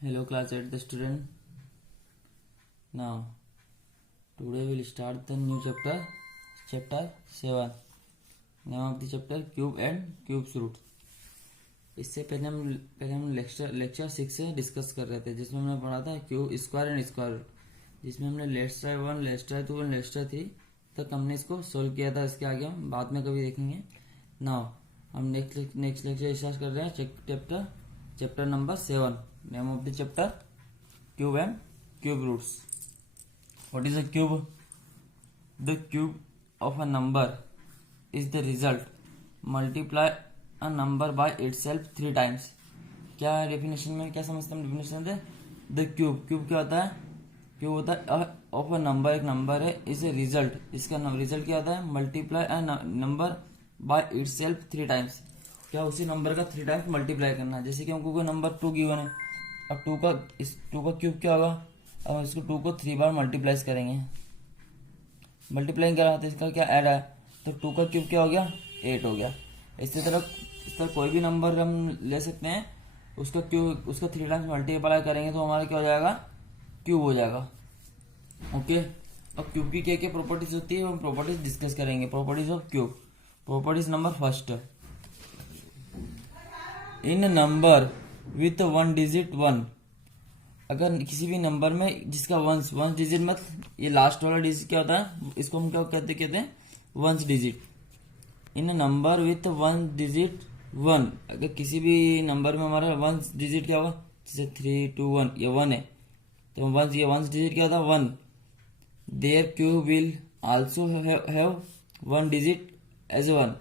Hello class 8 the student. Now today we'll start the new chapter 7. Name of the chapter cube and cubes root. इससे पहले हम lecture 6 से discuss कर रहे थे जिसमें हमने पढ़ा था cube square and square root, जिसमें हमने let's try 1 let's try 2 and let's try 3 तक हमने इसको सोल्व किया था। इसके आगे हम बाद में कभी देखेंगे। नाउ हम नेक्स्ट लेक्चर स्टार्ट कर रहे हैं chapter number 7. Name of the chapter cube and cube roots. What is a cube? The cube of a number is the result. Multiply a number by itself 3 times. क्या definition में क्या समझते हैं definition they? The cube क्या होता है? Cube होता है ऑफ अ नंबर, एक नंबर है, इज ए रिजल्ट. इसका रिजल्ट क्या होता है? Multiply a number by itself 3 times. क्या उसी नंबर का 3 टाइम्स मल्टीप्लाई करना. जैसे कि हमको कोई नंबर 2 गिवन है, अब 2 का क्यूब क्या होगा? अब इसको 2 को 3 बार मल्टीप्लाई करेंगे. मल्टीप्लाई करा तो इसका क्या ऐड है, तो 2 का क्यूब क्या हो गया? 8 हो गया. इस तरह कोई भी नंबर हम ले सकते हैं, उसका 3 टाइम्स मल्टीप्लाई करेंगे तो हमारा क्या हो जाएगा? क्यूब हो जाएगा. ओके. अब क्यूब की क्या क्या प्रॉपर्टीज होती है हम प्रॉपर्टीज डिस्कस करेंगे. Properties of cube. Properties number first, in number with 1 digit 1. अगर किसी भी नंबर में जिसका वन डिजिट मत, ये लास्ट वाला डिजिट क्या होता है, इसको हम क्या कहते हैं? Ones digit. In number with 1 digit 1. अगर किसी भी नंबर में हमारा वन डिजिट क्या होगा, जैसे 3 2 1 ये 1 है, तो ये वंस डिजिट क्या होता है? 1. Their cube will also have 1 digit as 1.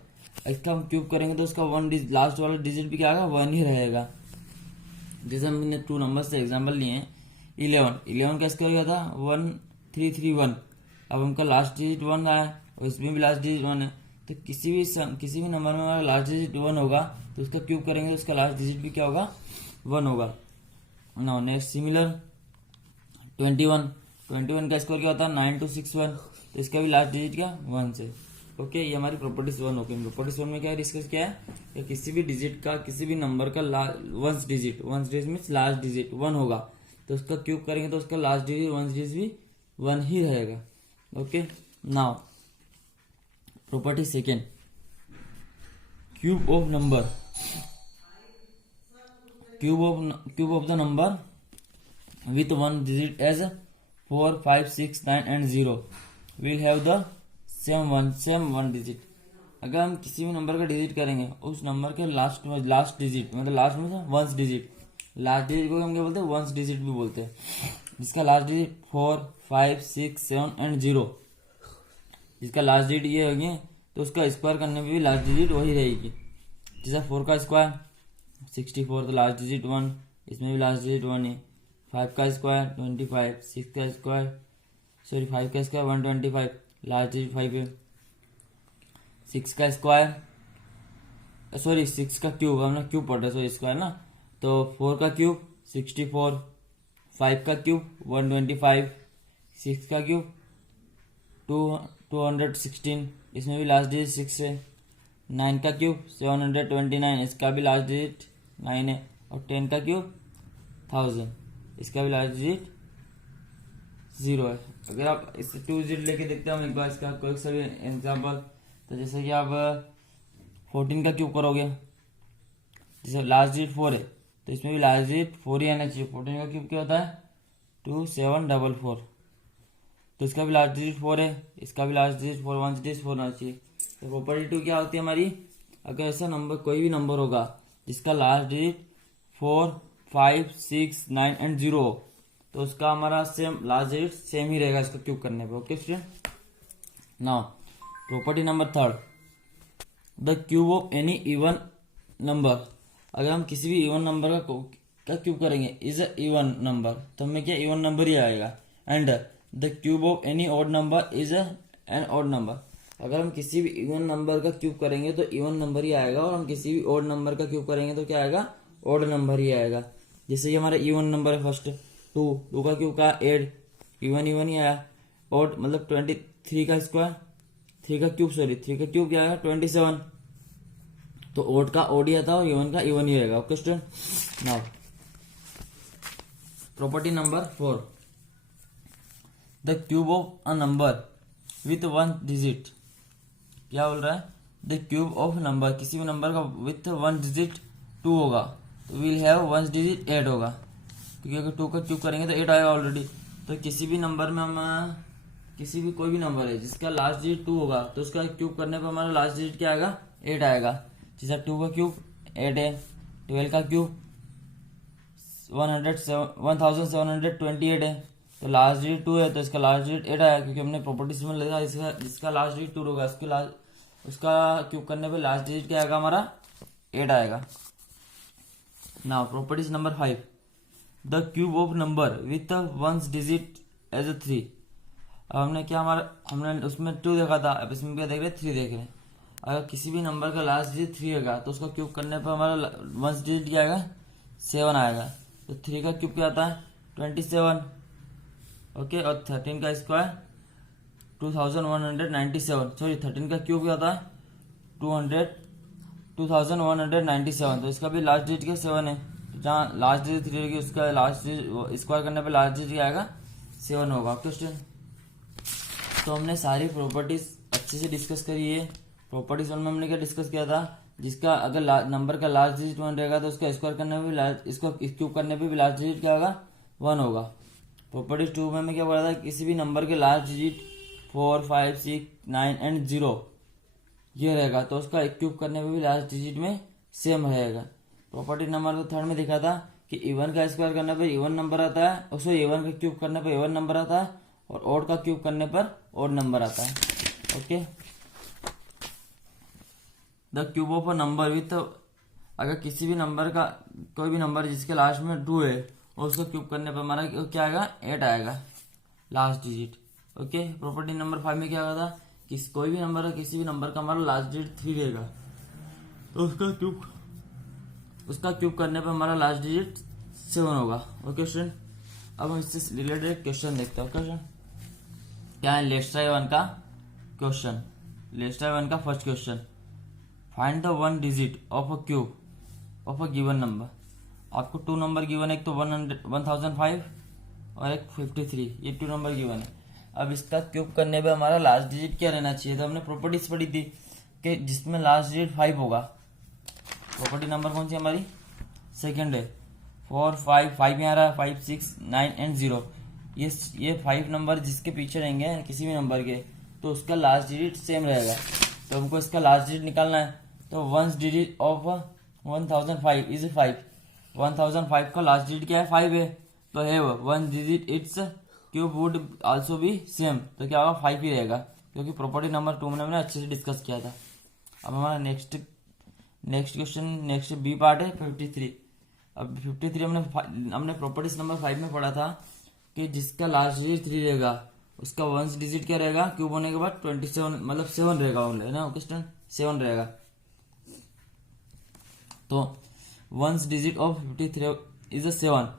इसका हम क्यूब करेंगे तो उसका लास्ट वाला डिजिट भी क्या आएगा? 1 ही रहेगा. जैसे हमने 2 नंबर से एग्जांपल लिए हैं. 11 का स्क्वायर क्या था? 1331. अब हमका लास्ट डिजिट 1 आया और इसमें भी लास्ट डिजिट 1 है, तो किसी भी नंबर में हमारा लास्ट डिजिट 1 होगा तो उसका क्यूब करेंगे तो उसका लास्ट डिजिट भी क्या होगा? 1 होगा. नाउ नेक्स्ट सिमिलर 21 का स्क्वायर क्या होता है? 9261. तो इसका भी लास्ट डिजिट क्या? 1 से. ओके. ये हमारी प्रॉपर्टीज 1 होगी. प्रॉपर्टीज 1 में क्या डिस्कस किया है कि किसी भी डिजिट का, किसी भी नंबर का ones digit means last digit 1 होगा तो उसका क्यूब करेंगे तो उसका लास्ट डिजिट वंस डिजिट भी 1 ही रहेगा. Okay. Now property second, cube of number. Cube of the number with 1 digit as 4 5 6 9 and 0 will have the same one digit. अगर हम किसी भी नंबर का डिजिट करेंगे उस नंबर के लास्ट डिजिट मतलब लास्ट में वंस डिजिट, लास्ट डिजिट को हम क्या बोलते हैं? वंस डिजिट भी बोलते हैं. जिसका लास्ट डिजिट 4 5 6 7 एंड 0, जिसका लास्ट डिजिट ये होगी तो उसका स्क्वायर करने में भी लास्ट डिजिट वही रहेगी. जैसे 4 का स्क्वायर 64, तो लास्ट डिजिट 1, इसमें भी लास्ट डिजिट 1 है. 5 का स्क्वायर 25, 5 का स्क्वायर 125, लास्ट डिजिट 5 है. 6 का क्यूब, हमने क्यूब पढ़ रहे स्क्वायर ना, तो 4 का क्यूब 64, 5 का क्यूब 125, 6 का क्यूब 216, इसमें भी लास्ट डिजिट 6 है. 9 का क्यूब 729, इसका भी लास्ट डिजिट 9 है. और 10 का क्यूब 1000, इसका भी लास्ट डिजिट 0 है. अगर आप इससे 2 डिजिट लेके देखते हैं हम एक बार इसका कोई सा भी एग्जाम्पल, तो जैसे कि आप 14 का क्यूब करोगे, जैसे लास्ट डिजिट 4 है तो इसमें भी लास्ट डिजिट 4 ही आना चाहिए. 14 का क्यूब क्या होता है? 2744, तो इसका भी लास्ट डिजिट 4 है, इसका भी लास्ट डिजिट 4 1 डिजिट 4 आना चाहिए. तो प्रॉपर्टी 2 क्या होती है हमारी? अगर ऐसा नंबर कोई भी नंबर होगा जिसका लास्ट डिजिट 4 5 6 9 एंड 0 हो तो उसका हमारा सेम लास्ट डिजिट सेम ही रहेगा इसका क्यूब करने पे. Okay student. Now property number 3, the cube of any even number. अगर हम किसी भी इवन नंबर का क्यूब करेंगे इज अ इवन नंबर, तो हमें क्या इवन नंबर ही आएगा. And the cube of any odd number is an odd number. अगर हम किसी भी इवन नंबर का क्यूब करेंगे तो इवन नंबर ही आएगा, और हम किसी भी ऑड नंबर का क्यूब करेंगे तो क्या आएगा? ऑड नंबर ही आएगा. जैसे ये हमारा इवन नंबर है फर्स्ट 2 का क्यूब का 8, इवन ही आया. ऑड मतलब 23 का स्क्वायर 3 का क्यूब क्या आएगा? 27. तो ओड का ओड ही आता है और इवन का इवन ही रहेगा. Okay student. Now property number 4, the cube of a number with 1 digit. क्या बोल रहा है? द क्यूब ऑफ नंबर, किसी भी नंबर का विथ 1 डिजिट 2 होगा तो विल हैव 1 डिजिट 8 होगा, क्योंकि अगर 2 का क्यूब करेंगे तो 8 आएगा ऑलरेडी। तो किसी भी नंबर में हम किसी भी कोई भी नंबर है जिसका लास्ट डिजिट 2 होगा तो उसका क्यूब करने पर हमारा लास्ट डिजिट क्या आएगा? 8 आएगा। जैसा 2 का क्यूब 8 है, 12 का क्यूब 1728 है, तो लास्ट डिजिट 2 है तो इसका लास्ट डिजिट 8 आया, क्योंकि हमने प्रॉपर्टीज में लिखा जिसका लास्ट डिजिट 2 होगा उसका क्यूब करने पे लास्ट डिजिट क्या आएगा? हमारा 8 आएगा। Now properties number 5, the cube of number with 1 digit as 3। अब हमने उसमें 2 देखा था, अब इसमें क्या देख रहे हैं? 3 देख रहे हैं। अगर किसी भी नंबर का लास्ट डिजिट 3 होगा तो उसका क्यूब करने पर हमारा 1 डिजिट क्या आएगा? 7 आएगा। तो 3 का क्यूब क्या आता है? 27, ओके। और 13 का स्क्वायर 2197, सॉरी 13 का क्यूब क्या होता है? 2197, तो इसका भी लास्ट डिजिट क्या? 7 है। तो जहाँ लास्ट डिजिट 3 रहेगी उसका लास्ट डिजिट स्क्वायर करने पे लास्ट डिजिट क्या आएगा? 7 होगा। क्वेश्चन, तो हमने सारी प्रॉपर्टीज अच्छे से डिस्कस करी है। प्रॉपर्टीज 1 में हमने क्या डिस्कस किया था? जिसका अगर नंबर का लास्ट डिजिट 1 रहेगा तो उसका स्क्वायर करने पे भी इसको क्यूब करने पे भी लास्ट डिजिट क्या होगा? 1 होगा। प्रॉपर्टीज 2 में क्या बोला था? किसी भी नंबर के लास्ट डिजिट 4, 5, 6, 9 एंड 0 ये रहेगा तो उसका क्यूब करने पे भी लास्ट डिजिट में सेम रहेगा। प्रॉपर्टी नंबर 3 में देखा था कि इवन का स्क्वायर करने पर इवन नंबर आता है, उसको इवन का क्यूब करने पर इवन नंबर आता है, और ओड का क्यूब करने पर ओड नंबर आता है। Okay, the cube of a number with, अगर किसी भी नंबर का कोई भी नंबर जिसके लास्ट में 2 है और उसको क्यूब करने पर हमारा क्या आएगा? 8 आएगा last digit. Okay, property number 5 में क्या होगा था? कोई भी नंबर है, किसी भी नंबर का हमारा लास्ट डिजिट 3 रहेगा तो उसका क्यूब करने पर हमारा लास्ट डिजिट 7 होगा। ओके स्टूडेंट, अब हम इससे रिलेटेड एक क्वेश्चन देखते हैं। क्वेश्चन क्या है? लेट्स ट्राई 1 का क्वेश्चन। लेट्स ट्राई 1 का first question, find the 1 digit of a cube of a given number. आपको 2 नंबर गिवन है, एक तो 1005 और एक 53, ये 2 नंबर गिवन है। अब इसका क्यूब करने पे हमारा लास्ट डिजिट क्या रहना चाहिए? तो हमने प्रॉपर्टीज पढ़ी थी कि जिसमें लास्ट डिजिट 5 होगा। प्रॉपर्टी नंबर कौन सी हमारी? सेकंड है। 4, 5 में आ रहा है, 5, 6, 9 एंड 0। ये 5 नंबर जिसके पीछे रहेंगे किसी भी नंबर के तो उसका लास्ट डिजिट सेम रहेगा। तो हमको इसका लास्ट डिजिट निकालना है। तो 1 डिजिट ऑफ 1005 इज 5। 1005 का लास्ट डिजिट क्या है? 5 है। तो है 1 digit it's cube would also be same, तो क्या होगा? 5 ही रहेगा, क्योंकि प्रॉपर्टी नंबर 2 में हमने अच्छे से डिस्कस किया था। अब हमारा next question, next B part है 53। अब 53 हमने प्रॉपर्टीज नंबर 5 में पढ़ा था कि जिसका लास्ट डिजिट 3 रहेगा उसका 1 डिजिट क्या रहेगा? क्यूब होने के बाद 27 मतलब 7 रहेगा ओनली, है ना क्वेश्चन? 7 रहेगा। तो 1 digit of 53 is 7,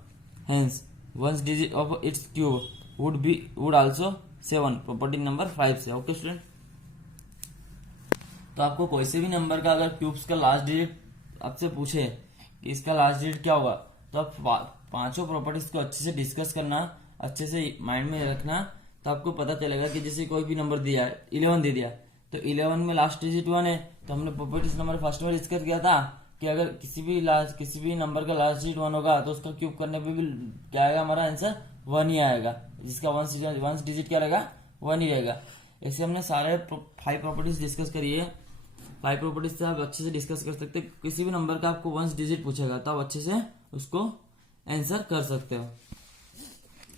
hence 1 digit of its cube would also 7, property number 5 से। ओके स्टूडेंट, तो आपको कोई से भी नंबर का अगर क्यूब्स का लास्ट डिजिट आपसे पूछे कि इसका लास्ट डिजिट क्या होगा, तो आप पांचों प्रॉपर्टीज को अच्छे से डिस्कस करना, अच्छे से माइंड में रखना, तो आपको पता चलेगा कि जैसे कोई भी नंबर दिया है, 11 दे दिया तो 11 में लास्ट डिजिट 1 है, तो हमने प्रॉपर्टीज नंबर फर्स्ट में डिस्कस किया था कि अगर किसी भी नंबर का लास्ट डिजिट 1 होगा तो उसका क्यूब करने पे भी क्या आएगा? हमारा आंसर 1 ही आएगा, जिसका 1 डिजिट क्या रहेगा? 1 ही रहेगा। ऐसे हमने सारे 5 प्रॉपर्टीज डिस्कस करी है। 5 प्रॉपर्टीज से आप अच्छे से डिस्कस कर सकते हैं। किसी भी नंबर का आपको 1 डिजिट पूछेगा तो आप अच्छे से उसको आंसर कर सकते हो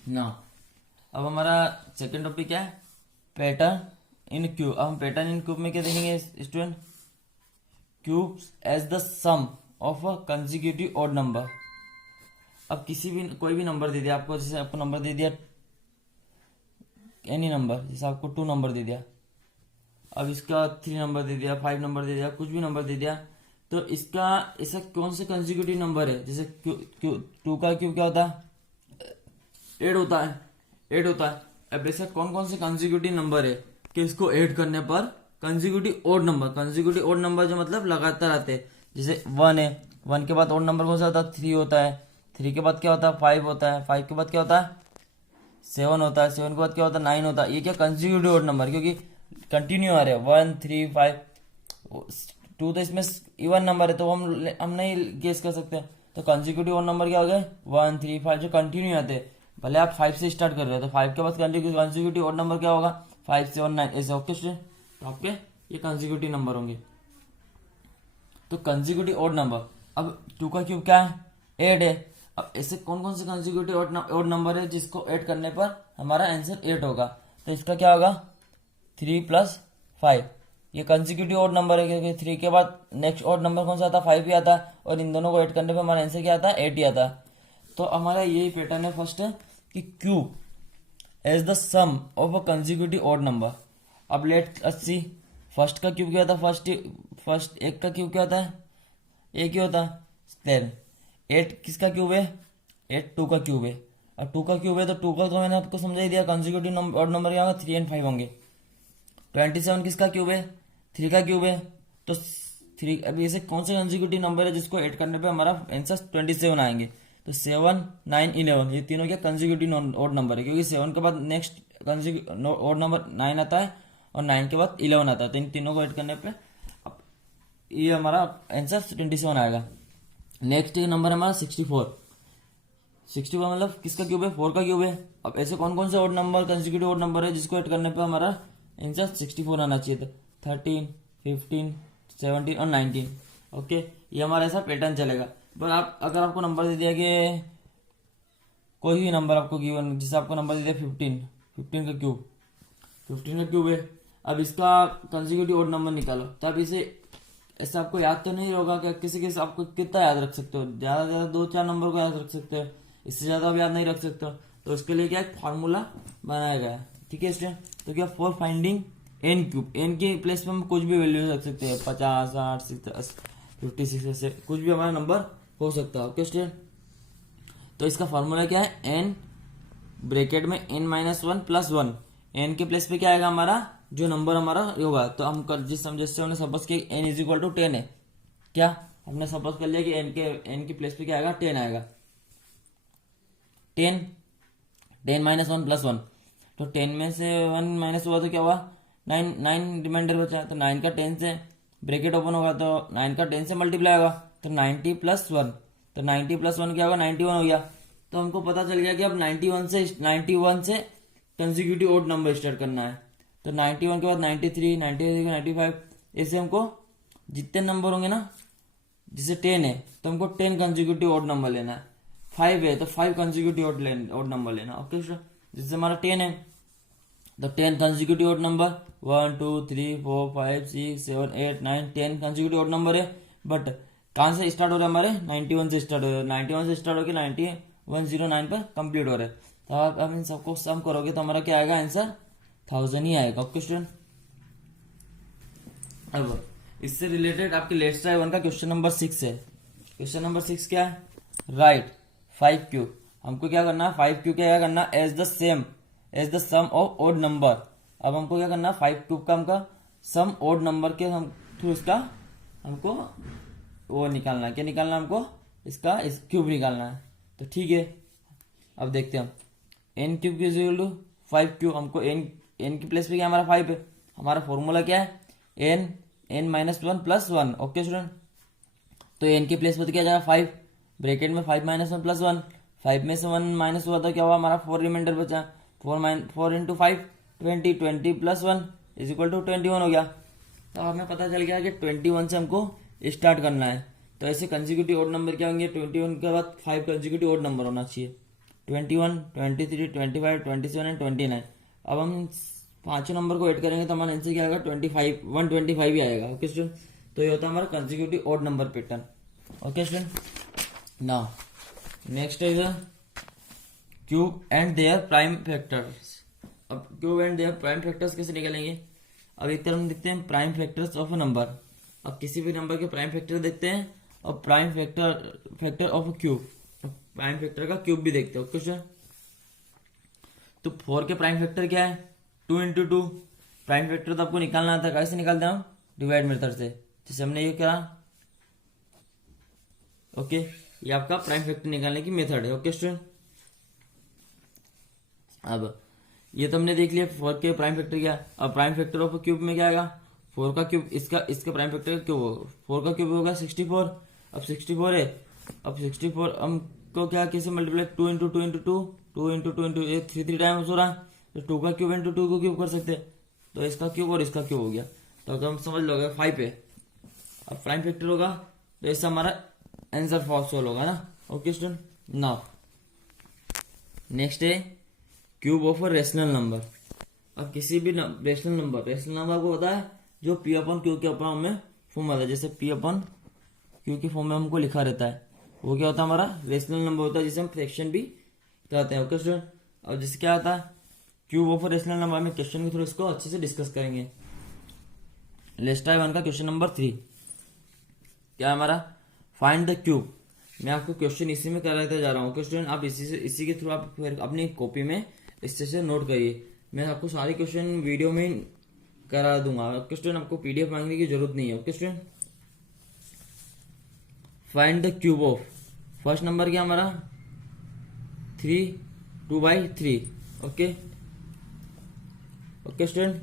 ना। अब हमारा सेकंड टॉपिक क्या है? Pattern in cube. अब हम पैटर्न इन क्यूब में क्या देखेंगे student? Cubes as the sum of a consecutive odd number. अब कोई भी नंबर दे दिया आपको, जैसे आपको नंबर दे दिया एनी नंबर, जैसे आपको 2 नंबर दे दिया, अब इसका 3 नंबर दे दिया, 5 नंबर दे दिया, कुछ भी नंबर दे दिया, तो इसका ऐसा कौन से कंसेक्यूटिव नंबर है? जैसे 2 का क्यूब क्या होता है? 8 होता है, 8 होता है। अब ऐसा कौन कौन से कंसेक्यूटिव नंबर है कि इसको ऐड करने पर कंसेक्यूटिव ओड नंबर जो मतलब लगातार आते हैं, जैसे 1 है, 1 के बाद ओड नंबर कौन सा होता है? 3 होता है, 3 के बाद क्या होता है 5 होता है, 5 के बाद क्या होता है 7 होता है, 7 के बाद क्या होता है 9 होता है। ये क्या कंसेक्यूटिव ऑड नंबर, क्योंकि कंटिन्यू आ रहे हैं 1 3 5 2, तो इसमें इवन नंबर है तो हम नहीं गेस कर सकते। तो कंसेक्यूटिव ऑड नंबर क्या हो गए 1 3 5 जो कंटिन्यू आते हैं। भले आप 5 से स्टार्ट कर रहे हो तो 5 के बाद कंसेक्यूटिव ऑड नंबर क्या होगा 5 7 9 ऐसे। ओके स्टूडेंट, तो आपके ये कंसेक्यूटिव नंबर होंगे। तो कंसेक्यूटिव ऑड नंबर, अब 2 का क्यूब क्या है 8 है। अब ऐसे कौन कौन से कंसेक्यूटिव ऑड नंबर है जिसको ऐड करने पर हमारा आंसर 8 होगा। तो इसका क्या होगा 3 + 5, ये कंसेक्यूटिव ऑड नंबर है क्योंकि 3 के बाद नेक्स्ट ऑड नंबर कौन सा आता है 5 ही आता है, और इन दोनों को ऐड करने पर हमारा आंसर क्या आता है 8 ही आता है। तो हमारा यही पैटर्न है फर्स्ट कि cube as the sum of a consecutive odd number. अब लेट अस सी फर्स्ट का क्यूब क्या होता है, फर्स्ट एक का क्यूब क्या होता है एक ही होता है 10। 8 किसका क्यूब है 8 2 का क्यूब है। अब 2 का क्यूब है तो 2 का तो मैंने आपको समझा ही दिया कंसेक्यूटिव ऑड नंबर क्या होगा 3 और 5 होंगे। 27 किसका क्यूब है 3 का क्यूब है। तो 3 अभी ऐसे कौन से कंसेक्यूटिव नंबर है जिसको ऐड करने पे हमारा आंसर 27 आएंगे। तो 7 9 11 ये तीनों क्या कंसेक्यूटिव ऑड नंबर है, क्योंकि 7 के बाद नेक्स्ट ऑड नंबर 9 आता है और 9 के बाद 11 आता है। तो इन तीनों को ऐड करने पे ये हमारा आंसर 27 आएगा। नेक्स्ट नंबर हमारा 64। 64 मतलब किसका क्यूब है 4 का क्यूब है। अब ऐसे कौन कौन से odd number consecutive odd number है जिसको ऐड करने पे हमारा आंसर 64 आना चाहिए था। 13 15 17 और 19। ओके, ये हमारा ऐसा पैटर्न चलेगा। पर आप अगर आपको नंबर दे दिया कि कोई भी नंबर आपको गिवन, जैसे आपको नंबर दे दिया 15 का क्यूब 15 का क्यूब है। अब इसका कंसेक्यूटिव ऑड नंबर निकालो। तो अब इसे ऐसे आपको याद तो नहीं होगा कि किसी आपको कितना याद रख सकते हो, ज्यादा से ज्यादा 2-4 नंबर को याद रख सकते हो, इससे ज्यादा भी याद नहीं रख सकते हो। तो उसके लिए क्या एक फार्मूला बनाया गया है। ठीक है स्टूडेंट, तो क्या for finding N cube, N के प्लेस पे हम कुछ भी वैल्यू रख सकते हैं 50 60 56 से कुछ भी हमारा नंबर हो सकता है। ओके स्टूडेंट, तो इसका फार्मूला क्या है एन ब्रैकेट में n-1 + 1। एन के प्लेस पे क्या आएगा हमारा जो नंबर हमारा होगा। तो हम जैसे हमने सपोज किया n = 10 है, क्या हमने सपोज कर लिया कि n के प्लेस पे क्या आएगा 10 आएगा। 10 10 - 1 + 1, तो 10 में से 1 माइनस हुआ तो क्या हुआ 9 रिमाइंडर बचा। तो 9 का 10 से ब्रैकेट ओपन होगा तो 9 का 10 से मल्टीप्लाई होगा तो 90 + 1, तो 90 + 1 क्या होगा 91 हो गया। तो हमको पता चल गया कि अब 91 से कंसेक्यूटिव ऑड नंबर स्टार्ट करना है। तो 91 के बाद 93 93 95 ऐसे हमको जितने नंबर होंगे ना, जैसे 10 है तो हमको 10 कंसेक्यूटिव ऑड नंबर लेना है। 5 है तो 5 कंसेक्यूटिव ऑड नंबर लेना। ओके सर, जैसे हमारा 10 है तो 10 consecutive odd number 1 2 3 4 5 6 7 8 9 10 consecutive odd number है। बट कहाँ से स्टार्ट हो रहा है हमारे 91 से स्टार्ट हो रहा है। 91 से स्टार्ट होकर 9109 पर कंप्लीट हो रहा है। तो आप इन सबको सम करोगे तो हमारा क्या आएगा आंसर 1000 ही आएगा। ओके स्टूडेंट, अब इससे रिलेटेड आपके लेट्स ट्राई 1 का क्वेश्चन नंबर 6 है। क्वेश्चन नंबर 6 क्या है राइट 5 क्यूब। हमको क्या करना है 5 क्यूब क्या करना है as the sum of odd number. अब हमको क्या करना है 5 क्यूब का हमका सम ऑड नंबर के हम थ्रू इसका हमको वो निकालना है। क्या निकालना है हमको इसका इस क्यूब निकालना है। तो ठीक है, अब देखते हैं हम एन क्यूब की इक्वल टू 5 क्यूब। हमको एन की प्लेस पे क्या हमारा 5 है। हमारा फॉर्मूला क्या है n-1 + 1। ओके स्टूडेंट, तो एन की प्लेस पे तो क्या जाएगा 5 ब्रैकेट में 5 - 1 + 1। 5 में से 1 माइनस हुआ था क्या हुआ हमारा 4 रिमाइंडर बचा। 4 × 5 20 20 + 1 = 21 हो गया। तो हमें पता चल गया कि 21 से हमको स्टार्ट करना है। तो ऐसे कंसेक्यूटिव ऑड नंबर क्या होंगे 21 के बाद 5 कंसेक्यूटिव ऑड नंबर होना चाहिए 21 23 25 27 एंड 29। अब हम पांचों नंबर को ऐड करेंगे तो हमारा आंसर क्या आएगा 125 ही आएगा। ओके स्टूडेंट, तो ये होता है हमारा consecutive odd number pattern. Okay student, now next is cube and their prime factors. अब cube and their prime factors कैसे निकालेंगे। अब एक तरफ हम देखते हैं prime factors of a number. अब किसी भी नंबर के प्राइम फैक्टर देखते हैं और prime factor of a cube, prime factor का क्यूब भी देखते हैं। ओके स्टूडेंट, तो 4 के प्राइम फैक्टर क्या है 2 × 2। प्राइम फैक्टर तो आपको निकालना था, कैसे निकालते हैं हम डिवाइड मेथड से, जैसे हमने ये करा। ओके, ये आपका प्राइम फैक्टर निकालने की मेथड है। ओके स्टूडेंट, अब ये तो हमने देख लिया 4 के प्राइम फैक्टर क्या। अब प्राइम फैक्टर ऑफ क्यूब में क्या आएगा, 4 का क्यूब, इसका प्राइम फैक्टर का क्यूब होगा, 4 का क्यूब होगा 64। अब 64 है, अब 64 हमको क्या कैसे multiply, 2 into 2 into 2, 2 into 2 into 3 times हो रहा है, तो 2 का क्यूब इंटू 2 को क्यूब कर सकते हैं, तो इसका क्यूब और इसका क्यूब हो गया, तो अगर हम समझ लोगे 5 है। अब प्राइम फैक्टर होगा तो ऐसा हमारा आंसर सॉल्व होगा ना। ओके स्टूडेंट, नाउ नेक्स्ट है cube of a rational number. अब किसी भी रेशनल नंबर को होता है जो पी अपन क्यू के ऊपर हमें फॉर्म आता है, जैसे पी अपन क्यू के फॉर्म में हमको लिखा रहता है, वो क्या होता है हमारा रेशनल नंबर होता है, जिसे हम फ्रैक्शन भी कहते हैं। ओके स्टूडेंट, और जिससे क्या आता है cube of a rational number में क्वेश्चन के थ्रू इसको अच्छे से डिस्कस करेंगे। लेट्स ट्राई 1 का क्वेश्चन नंबर 3 क्या हमारा, फाइंड द क्यूब। मैं आपको क्वेश्चन इसी में कराते जा रहा हूँ। ओके स्टूडेंट, आप इसी के थ्रू आप अपनी कॉपी में इससे से नोट करिए। मैं आपको सारे क्वेश्चन वीडियो में करा दूंगा। ओके स्टूडेंट, आपको पीडीएफ मांगने की जरूरत नहीं है। Okay student, find the cube of, first number क्या हमारा 3 2/3। ओके ओके स्टूडेंट,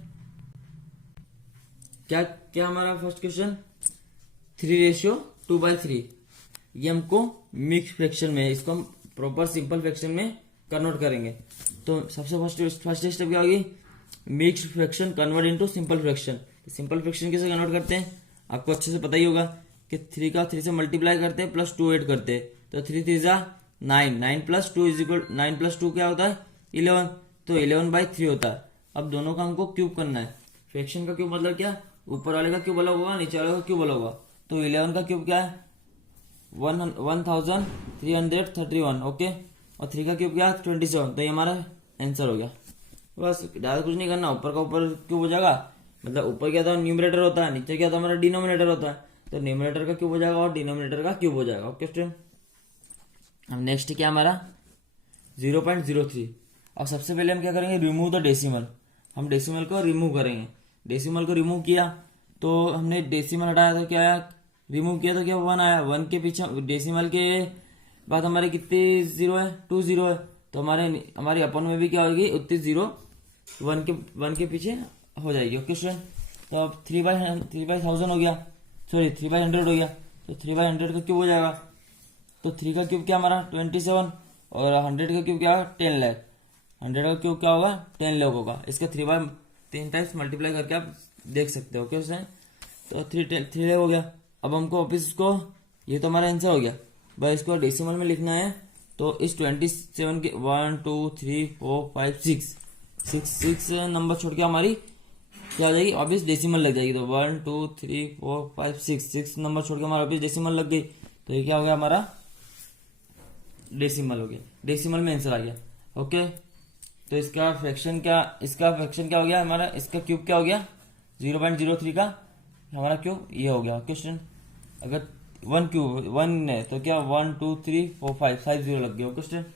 क्या क्या हमारा फर्स्ट क्वेश्चन 3:2/3, ये हमको मिक्स फ्रैक्शन में, इसको हम प्रॉपर सिंपल फ्रैक्शन में कन्वर्ट करेंगे। तो सबसे फर्स्ट स्टेप क्या होगी, mix fraction convert into simple fraction. Simple fraction कैसे कन्वर्ट करते हैं आपको अच्छे से पता ही होगा कि 3 का 3 से मल्टीप्लाई करते हैं प्लस 2 ऐड करते हैं, तो 3 3 जा 9, 9 प्लस 2 इज इक्वल, 9 प्लस 2 क्या होता है 11, तो 11/3 होता है। अब दोनों का हमको क्यूब करना है। फ्रैक्शन का क्यूब मतलब क्या, ऊपर वाले का क्यूब अलग होगा, नीचे वाले का क्यूब अलग होगा, तो 11 का क्यूब क्या है 1331। ओके, और 3 का क्यूब क्या है 27, तो ये हमारा आंसर हो गया। बस ज्यादा कुछ नहीं करना, ऊपर का ऊपर क्यूब हो जाएगा, मतलब ऊपर क्या था न्यूमरेटर होता है, नीचे क्या था हमारा डिनोमिनेटर होता है, तो न्यूमरेटर का क्यूब हो जाएगा और डिनोमिनेटर का क्यूब हो जाएगा। ओके स्टूडेंट, अब नेक्स्ट क्या हमारा 0.03। अब सबसे पहले हम क्या करेंगे, रिमूव द डेसिमल। हम डेसिमल को रिमूव करेंगे। डेसिमल को रिमूव किया तो हमने डेसिमल हटाया तो क्या आया, रिमूव किया तो क्या 1 आया। 1 के पीछे डेसिमल के बाद हमारे कितने 0 है 2 0 है, तो हमारी अपन में भी क्या होगी उतनी 0 1 के पीछे हो जाएगी। ओके स्टूडेंट, तो अब 3/1000 हो गया, सॉरी 3/100 हो गया, तो 3/100 का क्यूब हो जाएगा, तो 3 का क्यूब क्या हमारा 27 और 100 का क्यूब क्या 10 लाख। 100 का क्यूब क्या होगा 10 लाख होगा। इसका 3 टाइम्स मल्टीप्लाई करके आप देख सकते हो। ओके स्टूडेंट, तो 3 लाख हो गया। अब हमको वापिस इसको, ये तो हमारा आंसर हो गया, बस इसको डेसिमल में लिखना है। तो इस 27 के 1 2 3 4 5 6 नंबर छोड़ के हमारी क्या हो जाएगी वापिस डेसिमल लग जाएगी, तो 1 2 3 4 5 6 नंबर छोड़ के हमारा वापिस डेसिमल लग गई, तो ये क्या हो गया हमारा डेसिमल हो गया, डेसिमल में आंसर आ गया। ओके, तो इसका फ्रैक्शन क्या हो गया हमारा, इसका क्यूब क्या हो गया 0.03 का हमारा क्यूब ये हो गया। ओके स्टूडेंट, अगर 1 है तो क्या 1 2 3 4 5 0 लग गया। ओके स्टूडेंट,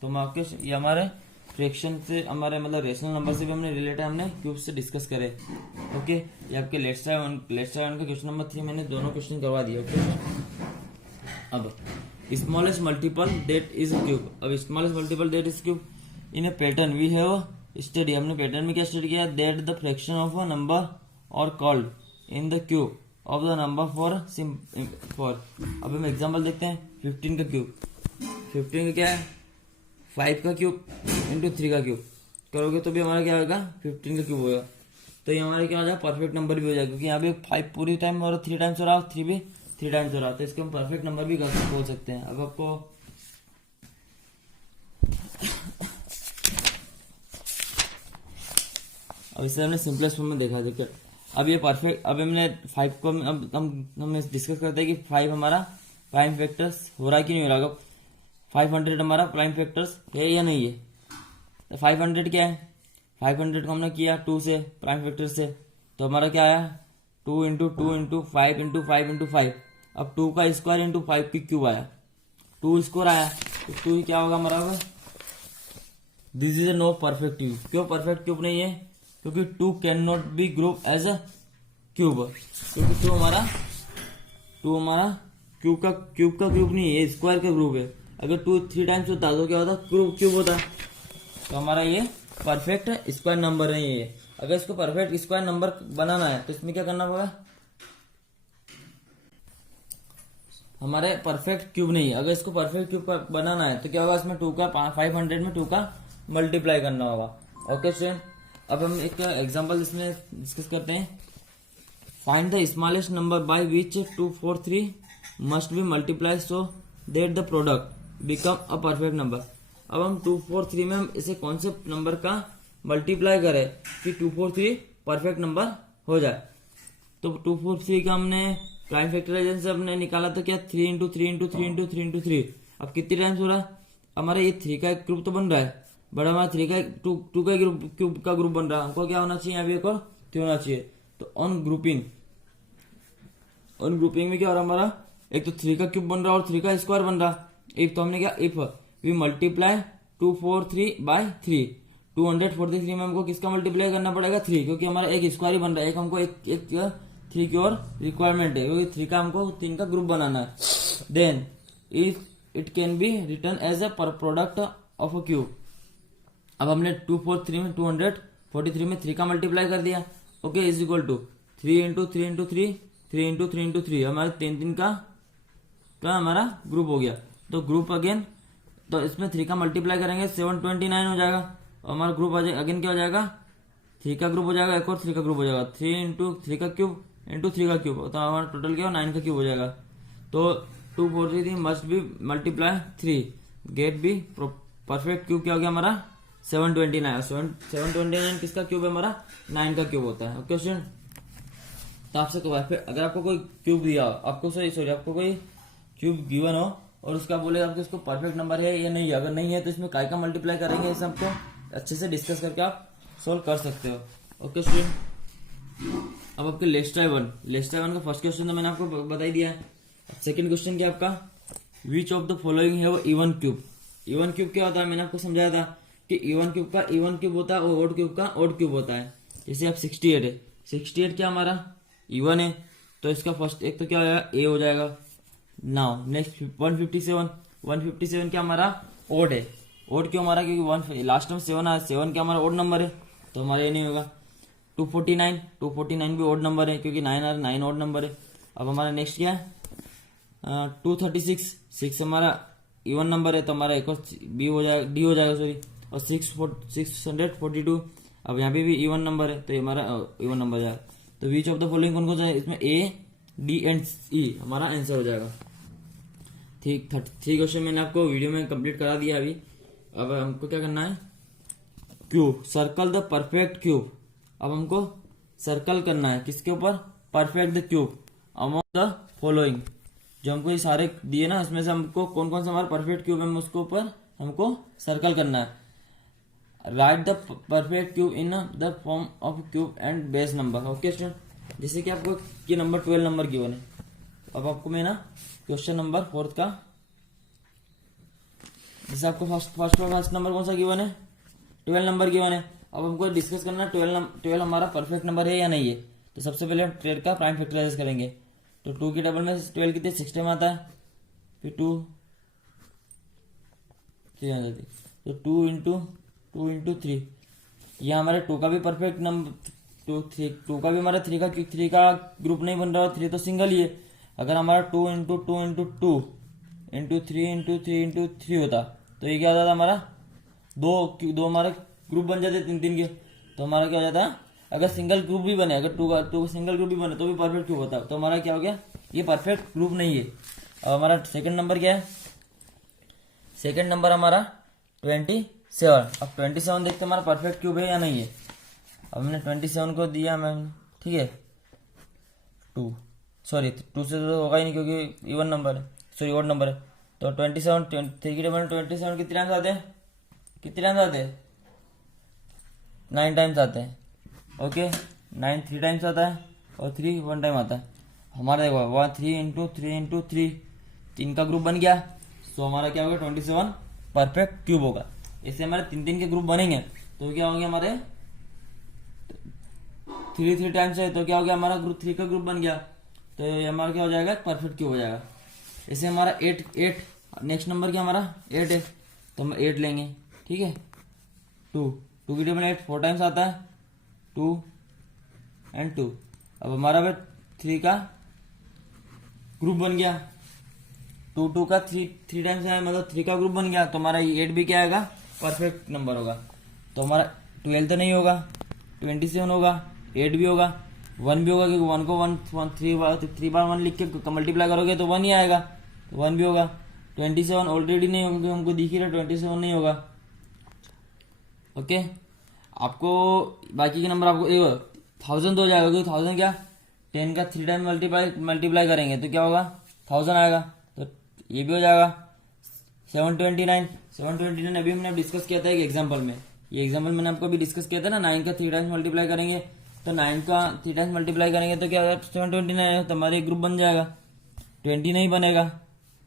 तो हम आपके ये हमारे फ्रैक्शन से हमारे मतलब रेशनल नंबर से भी हमने रिलेटेड हमने क्यूब से डिस्कस करे। ओके, ये आपके लेट्स ट्राई वन का क्वेश्चन नंबर 3 मैंने दोनों क्वेश्चन करवा दिए। ओके, अब smallest multiple that is cube. अब smallest multiple that is cube in a pattern we have study. हमने पैटर्न में क्या स्टडी किया, that the fraction of a number और called in the cube of the number for. अब हम example देखते हैं। 15 का क्यूब, 15 का क्या है 5 का क्यूब इंटू 3 का क्यूब करोगे तो भी हमारा क्या होगा 15 का क्यूब होगा, तो ये हमारा क्या हो जाएगा परफेक्ट नंबर भी हो जाएगा, क्योंकि यहाँ पे 5 पूरी टाइम और 3 टाइम्स हो रहा है, 3 भी 3 टाइम्स हो रहा है, तो इसको हम परफेक्ट नंबर भी बोल सकते हैं। अब आपको अब इसे हमने सिंपलेस्ट फॉर्म में देखा। देखिए अब ये परफेक्ट, अब हमने 5 को अब हम डिस्कस करते हैं कि 5 हमारा प्राइम फैक्टर्स हो रहा है कि नहीं हो रहा। 500 हमारा प्राइम फैक्टर्स है या नहीं है, तो 500 क्या है, 500 को हमने किया 2 से प्राइम फैक्टर से, तो हमारा क्या आया 2 इंटू 2 इंटू 5 इंटू 5 इंटू 5। अब 2 का स्क्वायर इंटू 5 की क्यूब आया, 2 स्क्वायर आया, तो 2 क्या होगा हमारा होगा, this is a no perfect cube. क्यों परफेक्ट क्यूब नहीं है, क्योंकि 2 can not be group as a cube, क्योंकि 2 हमारा क्यूब का ग्रुप नहीं है, स्क्वायर का ग्रुप है। अगर 2 3 टाइम्स होता तो क्या होता, क्यूब होता। तो हमारा ये परफेक्ट स्क्वायर नंबर है ये। अगर इसको परफेक्ट स्क्वायर नंबर बनाना है तो इसमें क्या करना होगा, हमारे परफेक्ट क्यूब नहीं है, अगर इसको परफेक्ट क्यूब का बनाना है तो क्या होगा, इसमें 2 का 500 में 2 का मल्टीप्लाई करना होगा। ओके स्टूडेंट, अब हम एक एग्जांपल इसमें डिस्कस करते हैं। Find the smallest number by which 243 must be multiply so that the product become a perfect number. अब हम 243 में हम इसे कौन से नंबर का मल्टीप्लाई करें कि 243 परफेक्ट नंबर हो जाए। तो 243 का हमने प्राइम फैक्टराइजेशन से हमने निकाला तो क्या 3 इंटू 3 इंटू 3 इंटू 3 इंटू 3। अब कितने टाइम्स हो रहा है, हमारा ये 3 का एक ग्रुप तो बन रहा है, बट हमारा 3 का 2 का क्यूब का ग्रुप बन रहा है। हमको क्या होना चाहिए, यहाँ भी एक और 3 होना चाहिए। तो ऑन ग्रुपिंग में क्या हो रहा है, हमारा एक तो 3 का क्यूब बन रहा है और 3 का स्क्वायर बन रहा। इफ तो हमने क्या, इफ वी मल्टीप्लाई 243 बाय 3, 243 में हमको किसका मल्टीप्लाई करना पड़ेगा, 3, क्योंकि हमारा एक स्क्वायर ही बन रहा है। एक हमको एक 3 की और रिक्वायरमेंट है, क्योंकि 3 का हमको 3 का ग्रुप बनाना है। Then it can be return as a product of a cube. अब हमने 243 में 3 का मल्टीप्लाई कर दिया। Okay, is equal to 3 into 3 into 3 3 into 3 into 3, हमारे 3 का हमारा ग्रुप हो गया। तो ग्रुप अगेन, तो इसमें 3 का मल्टीप्लाई करेंगे 729 हो जाएगा। और हमारा ग्रुप अगेन क्या हो जाएगा, 3 का ग्रुप हो जाएगा, एक और 3 का ग्रुप हो जाएगा, 3 इंटू 3 का क्यूब इंटू 3 का क्यूब, तो हमारा टोटल क्या हो 9 का क्यूब हो जाएगा। तो 243 must be multiply 3 get be perfect cube क्या हो गया हमारा 729। 729 किसका क्यूब है, हमारा 9 का क्यूब होता है। ओके स्टूडेंट, तो आपसे अगर आपको कोई क्यूब दिया हो, आपको कोई क्यूब गिवन हो और उसका बोले आपको इसको परफेक्ट नंबर है या नहीं है, अगर नहीं है तो इसमें काय का मल्टीप्लाई करेंगे, इस सबको अच्छे से डिस्कस करके आप सोल्व कर सकते हो। ओके स्टूडेंट, अब आपके लेस्टा वन का फर्स्ट क्वेश्चन तो मैंने आपको बता ही दिया है। सेकंड क्वेश्चन क्या आपका, विच ऑफ द फॉलोइंग है वो इवन क्यूब। इवन क्यूब क्या होता है, मैंने आपको समझाया था कि इवन क्यूब का इवन क्यूब होता है और ओड क्यूब का ओड क्यूब होता है। जैसे आप 68 है, 68 क्या हमारा इवन है, तो इसका फर्स्ट एक तो क्या हो जाएगा, ए हो जाएगा। नाउ नेक्स्ट 157 क्या हमारा ओड है। ओड क्यों हमारा, क्योंकि लास्ट में 7 आया, 7 क्या हमारा ओड नंबर है, तो हमारा ये नहीं होगा। 249 भी ओड नंबर है, क्योंकि 9 ओड नंबर है। अब हमारा नेक्स्ट क्या है, 236 6 हमारा इवन नंबर है, तो हमारा एक और डी हो जाएगा सॉरी। और 642 अब यहाँ पे भी इवन नंबर है, तो ये हमारा इवन नंबर जाएगा। तो विच ऑफ द फॉलोइंग कौन कौन सा है, इसमें ए डी एंड ई हमारा आंसर हो जाएगा। ठीक, 3 क्वेश्चन मैंने आपको वीडियो में कंप्लीट करा दिया अभी। अब हमको क्या करना है, cube, circle the perfect cube. अब हमको सर्कल करना है किसके ऊपर, perfect the cube among the following. जो हमको ये सारे दिए ना, इसमें से हमको कौन कौन सा हमारा परफेक्ट क्यूब है, उसके ऊपर हमको सर्कल करना है। Right the perfect cube in the form of cube and base number. Okay student, जैसे कि आपको ये नंबर 12 नंबर गिवन है। अब आपको मैं ना क्वेश्चन नंबर 4 का, जैसे आपको फर्स्ट नंबर कौन सा गिवन है, 12 नंबर गिवन है। अब हमको डिस्कस करना 12 हमारा परफेक्ट नंबर है या नहीं है। तो सबसे पहले हम 12 का प्राइम फैक्टराइज करेंगे। तो 2 की टेबल में 12 कितने 6 टाइम आता है, फिर 2 3 आ जाती है, तो 2 इंटू 3, यह हमारे 2 का भी परफेक्ट नंबर, 2 का भी हमारा 3 का ग्रुप नहीं बन रहा, 3 तो सिंगल ही है। अगर हमारा 2 into 2 into 2 into 3 into 3 into 3 होता, तो ये क्या हो जाता हमारा दो हमारे ग्रुप बन जाते 3 के। तो हमारा क्या हो जाता है, अगर सिंगल ग्रुप भी बने, अगर 2 सिंगल ग्रुप भी बने तो भी परफेक्ट क्यूब होता है। तो हमारा क्या हो गया, ये परफेक्ट ग्रुप नहीं है। अब हमारा सेकंड नंबर क्या है, सेकंड नंबर हमारा 27। अब 27 देखते हमारा परफेक्ट क्यूब है या नहीं है। अब हमने 27 को दिया मैम, ठीक है, 2 से तो होगा ही नहीं, क्योंकि इवन नंबर है, सॉरी ओड नंबर है। तो 27 3 की टेबल 27 कितने टाइम्स आते हैं, 9 टाइम्स आते हैं। ओके, 9 3 टाइम्स आता है और 3 1 टाइम आता है। हमारा देखो 3 इंटू 3 इंटू 3 का ग्रुप बन गया। तो हमारा क्या होगा, 27 परफेक्ट क्यूब होगा। इससे हमारे 3 के ग्रुप बनेंगे, तो क्या होंगे हमारे 3 टाइम्स है, तो क्या हो गया हमारा ग्रुप 3 का ग्रुप बन गया। तो ये हमारा क्या हो जाएगा, परफेक्ट क्यूब हो जाएगा। ऐसे हमारा 8 नेक्स्ट नंबर क्या हमारा 8 है, तो हम 8 लेंगे, ठीक है। 2 की टेबल 8 4 टाइम्स आता है, 2 एंड 2। अब हमारा 3 का ग्रुप बन गया, 2 का 3 टाइम्स है, मतलब 3 का ग्रुप बन गया, तो हमारा 8 भी क्या आएगा, परफेक्ट नंबर होगा। तो हमारा 12 तो नहीं होगा, 27 होगा, 8 भी होगा, 1 भी होगा, क्योंकि 1 को 3 बार 1 लिख के मल्टीप्लाई करोगे तो 1 ही आएगा, तो 1 भी होगा। 27 ऑलरेडी नहीं होगा, हमको दिख ही रहा 27 नहीं होगा। ओके, आपको बाकी के नंबर आपको 1000 हो जाएगा, क्योंकि 1000 क्या 10 का 3 टाइम मल्टीप्लाई करेंगे तो क्या होगा 1000 आएगा, तो ये भी हो जाएगा। 729 अभी हमने डिस्कस किया था एक एग्जांपल में, ये एग्जांपल मैंने आपको अभी डिस्कस किया था ना, 9 का 3 टाइम्स मल्टीप्लाई करेंगे, तो 9 का 3 टाइम्स मल्टीप्लाई करेंगे तो क्या होगा 729, तो हमारे ग्रुप बन जाएगा। 20 नहीं बनेगा,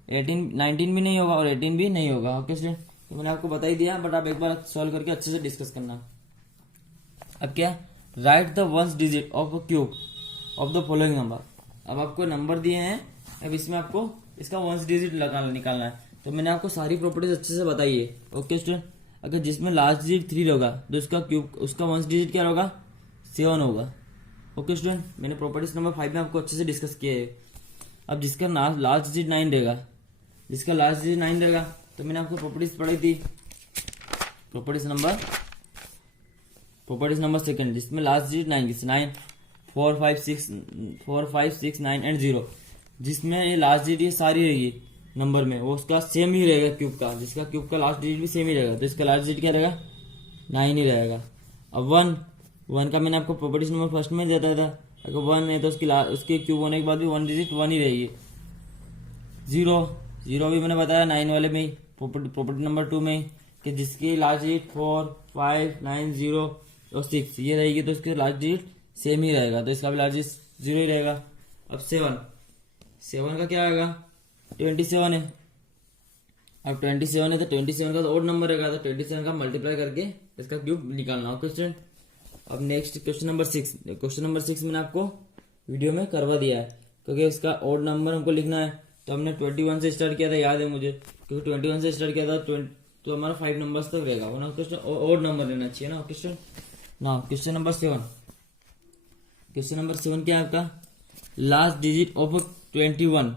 19 भी नहीं होगा और 18 भी नहीं होगा। ओके स्टूडेंट, तो मैंने आपको बता ही दिया, बट आप एक बार सॉल्व करके अच्छे से डिस्कस करना। अब क्या, right the ones digit of a cube of the following number. अब आपको नंबर दिए हैं, अब इसमें आपको इसका वंस डिजिट निकालना है, तो मैंने आपको सारी प्रॉपर्टीज अच्छे से बताई है। ओके स्टूडेंट, अगर जिसमें लास्ट डिजिट 3 होगा तो उसका क्यूब, उसका वंस डिजिट क्या होगा 7 होगा। ओके स्टूडेंट, मैंने प्रॉपर्टीज नंबर 5 में आपको अच्छे से डिस्कस किया है। अब जिसका लास्ट डिजिट 9 रहेगा, जिसका लास्ट डिजिट 9 रहेगा, तो मैंने आपको प्रॉपर्टीज पढ़ाई थी, प्रॉपर्टीज नंबर सेकंड, जिसमें लास्ट डिजिट 9 4 5 6 9 एंड 0, जिसमें ये लास्ट डिजिट ये सारी रहेगी नंबर में, वो उसका सेम ही रहेगा क्यूब का, जिसका क्यूब का लास्ट डिजिट भी सेम ही रहेगा, तो इसका लास्ट डिजिट क्या रहेगा 9 ही रहेगा। अब 1 का मैंने आपको प्रॉपर्टीज नंबर फर्स्ट में दिया था, अगर 1 है तो उसके क्यूब होने के बाद भी 1 डिजिट 1 ही रहेगी। 0 भी मैंने बताया 9 वाले में, प्रॉपर्टी नंबर 2 में, कि जिसकी लास्ट डिजिट 4 5 9 0 और 6 ये रहेगी, तो उसके लास्ट डिजिट सेम ही रहेगा, तो इसका भी लास्ट डिजिट 0 ही रहेगा। अब 7 का क्या आएगा 27 है, अब 27 है तो 27 का तो ओड नंबर रहेगा, तो 27 का मल्टीप्लाई करके इसका क्यूब निकालना। ओके स्टूडेंट, अब नेक्स्ट क्वेश्चन नंबर 6 मैंने आपको वीडियो में करवा दिया है, क्योंकि इसका ओड नंबर हमको लिखना है, तो हमने 21 से स्टार्ट किया था, याद है मुझे, क्योंकि 21 से स्टार्ट किया था, तो हमारा 5 नंबर्स तक रहेगा, वो ना क्वेश्चन ओड नंबर लेना चाहिए ना। ओके स्टूडेंट, ना क्वेश्चन नंबर 7 क्या है आपका, last digit of 21,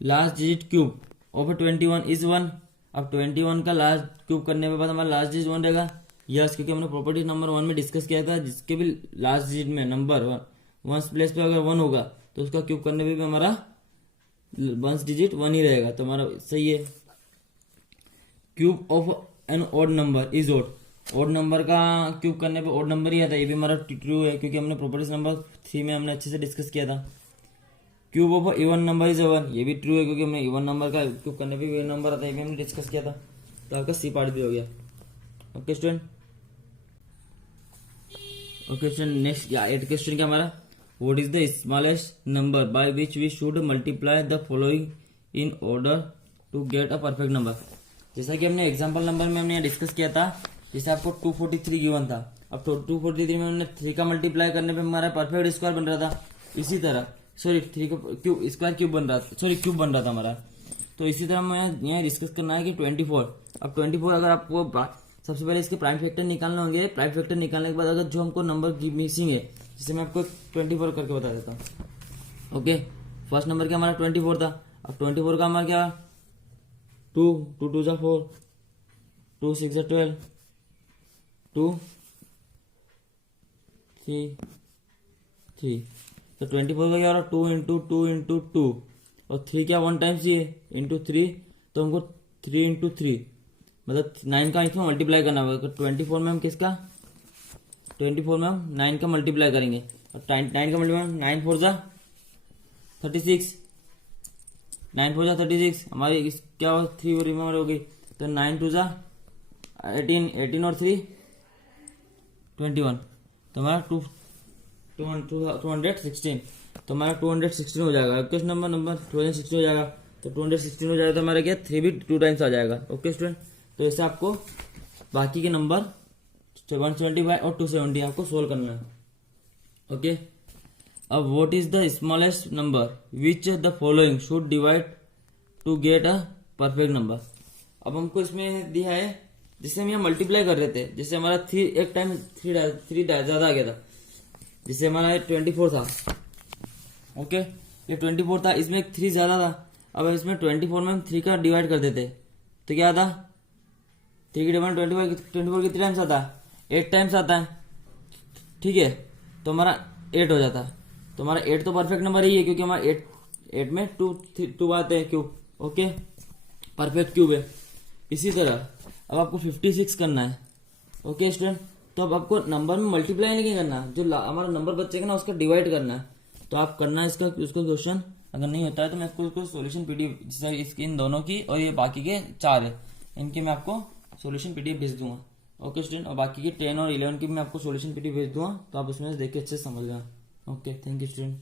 last digit cube of 21 is 1। अब 21 का लास्ट क्यूब करने के बाद हमारा लास्ट डिजिट 1 रहेगा, यस, क्योंकि हमने प्रॉपर्टी नंबर 1 में डिस्कस किया था, जिसके भी लास्ट डिजिट में नंबर 1 प्लेस पे अगर 1 होगा तो उसका क्यूब करने पे भी हमारा वंस डिजिट 1 ही रहेगा, तो हमारा सही है। Cube of an odd number is odd number का क्यूब करने पे ऑड नंबर ही आता है, ये भी हमारा ट्रू है, क्योंकि हमने प्रॉपर्टीज नंबर 3 में हमने अच्छे से डिस्कस किया था। Cube of even number is 1, ये भी ट्रू है, क्योंकि हमने इवन नंबर का क्यूब करने पे इवन नंबर आता है, ये भी हमने डिस्कस किया था, तो आपका सी पार्ट भी हो गया। Okay student, okay student, next 8 question क्या हमारा, what is the smallest number by which we should multiply the following in order to get a perfect number. जैसा कि हमने एग्जांपल नंबर में हमने यहाँ किया था, जैसे आपको 243 गिवन था, अब 243 में हमने 3 का मल्टीप्लाई करने पे हमारा परफेक्ट स्क्वायर बन रहा था, इसी तरह सॉरी 3 का क्यूब स्क्वायर क्यूब बन रहा था, सॉरी क्यूब बन रहा था हमारा, तो इसी तरह हमें यहाँ डिस्कस करना है कि 24। अब 24 अगर आपको सबसे पहले इसके प्राइम फैक्टर निकालने होंगे, प्राइम फैक्टर निकालने के बाद अगर जो हमको नंबर मिसिंग है, जिसे मैं आपको 24 करके बता देता हूँ। ओके, फर्स्ट नंबर क्या हमारा 24 था, अब 24 का हमारा क्या 2 2 जा 4 2 6 जा 12 2 3 3, तो 24 का क्या हो रहा 2 इंटू 2 इंटू 2 और 3 क्या 1 टाइम्स ये इंटू 3, तो हमको 3 इंटू 3 मतलब 9 का इसमें मल्टीप्लाई करना होगा। 24 में हम किसका 24 में हम 9 का मल्टीप्लाई करेंगे, और 9 का मल्टीप्लाई 9 4 जा 36, 9 4 जा 36, हमारी क्या हो 3 रिमेम्बर हो गई, तो 9 2 जा 18 और 3 21, तो हमारा 216, तो हमारा 216 हो जाएगा। क्वेश्चन नंबर 216 हो जाएगा, तो 216 हो जाएगा, तो हमारा क्या 3 भी 2 टाइम्स आ जाएगा। ओके स्टूडेंट, तो ऐसे आपको बाकी के नंबर 175 और 270 आपको सोल्व करना है। ओके, अब what is the smallest number which the following should divide to get a perfect number. अब हमको इसमें दिया है जिससे हम यहाँ मल्टीप्लाई कर रहे थे, जिससे हमारा एक टाइम थ्री ज्यादा आ गया था, जिससे हमारा 24 था। ओके, ये 24 था, इसमें एक 3 ज्यादा था। अब इसमें 24 में हम 3 का डिवाइड कर देते तो क्या आता, 3 की डिवाइड 24 कितने टाइम्स आता है, 8 टाइम्स आता है। ठीक है, तो हमारा 8 हो जाता है। तो हमारा 8 तो परफेक्ट नंबर ही है, क्योंकि हमारा 8 में 2 आते हैं क्यूब। ओके, परफेक्ट क्यूब है। इसी तरह अब आपको 56 करना है। ओके स्टूडेंट, तो अब आपको नंबर में मल्टीप्लाई नहीं करना, जो हमारा नंबर बचेगा ना उसका डिवाइड करना है। तो आप करना है उसका क्वेश्चन। अगर नहीं होता है तो मैं आपको सॉल्यूशन पीडीएफ, इसकी इन दोनों की और ये बाकी के 4 है, इनके मैं आपको सॉल्यूशन पीडीएफ भेज दूंगा। ओके स्टूडेंट, और बाकी की 10 और 11 की मैं आपको सॉल्यूशन पीडीएफ भेज दूंगा, तो आप उसमें देख के अच्छे से समझ लेना। Okay, thank you student.